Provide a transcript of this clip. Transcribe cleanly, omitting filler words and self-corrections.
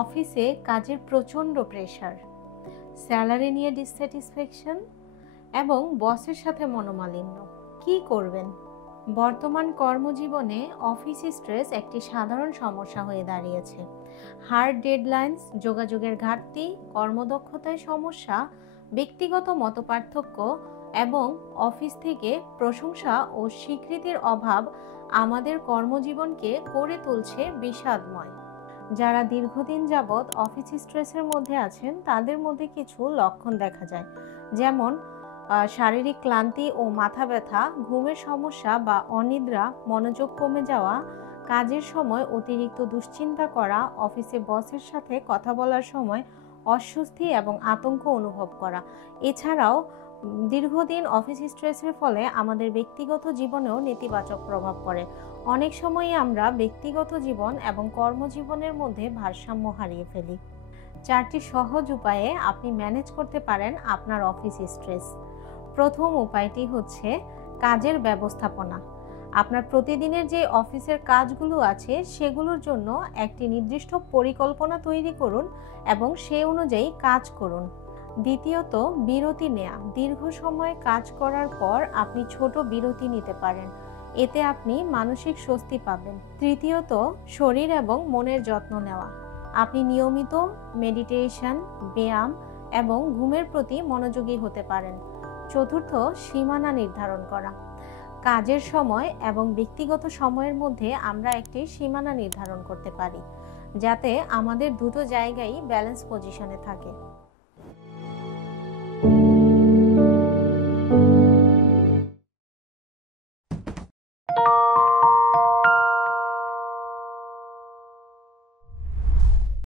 অফিসে কাজের প্রচণ্ড প্রেশার, স্যালারি নিয়ে ডিসস্যাটিসফ্যাকশন এবং বসের সাথে মনোমালিন্য। কি করবেন? বর্তমান কর্মজীবনে অফিস স্ট্রেস একটি সাধারণ সমস্যা হয়ে দাঁড়িয়েছে। হার্ড ডেডলাইনস, যোগাযোগের ঘাটতি, কর্মদক্ষতায় সমস্যা, ব্যক্তিগত মতপার্থক্য এবং অফিস থেকে প্রশংসা ও স্বীকৃতির অভাব আমাদের কর্মজীবনকে করে তুলছে বিষাদময়। যারা দীর্ঘদিন যাবৎ অফিস স্ট্রেসের মধ্যে আছেন তাদের মধ্যে কিছু লক্ষণ দেখা যায়, যেমন শারীরিক ক্লান্তি ও মাথা ব্যথা, ঘুমের সমস্যা বা অনিদ্রা, মনোযোগ কমে যাওয়া, কাজের সময় অতিরিক্ত দুশ্চিন্তা করা, অফিসে বসের সাথে কথা বলার সময় অস্বস্তি এবং আতঙ্ক অনুভব করা। এছাড়াও দীর্ঘদিন অফিস স্ট্রেসের ফলে আমাদের ব্যক্তিগত জীবনেও নেতিবাচক প্রভাব পড়ে। অনেক সময়ই আমরা ব্যক্তিগত জীবন এবং কর্মজীবনের মধ্যে ভারসাম্য হারিয়ে ফেলি। 4টি সহজ উপায়ে আপনি ম্যানেজ করতে পারেন আপনার অফিস স্ট্রেস। প্রথম উপায়টি হচ্ছে কাজের ব্যবস্থাপনা। আপনার প্রতিদিনের যে অফিসের কাজগুলো আছে সেগুলোর জন্য একটি নির্দিষ্ট পরিকল্পনা তৈরি করুন এবং সেই অনুযায়ী কাজ করুন। দ্বিতীয়ত, বিরতি নেওয়া। দীর্ঘ সময় কাজ করার পর আপনি ছোট বিরতি নিতে পারেন, এতে আপনি মানসিক স্বস্তি পাবেন। তৃতীয়ত, শরীর এবং মনের যত্ন নেওয়া। আপনি নিয়মিত মেডিটেশন, ব্যায়াম এবং ঘুমের প্রতি মনোযোগী হতে পারেন। চতুর্থ, সীমানা নির্ধারণ করা। কাজের সময় এবং ব্যক্তিগত সময়ের মধ্যে আমরা একটি সীমানা নির্ধারণ করতে পারি, যাতে আমাদের দুটো জায়গায় ব্যালেন্স পজিশনে থাকে।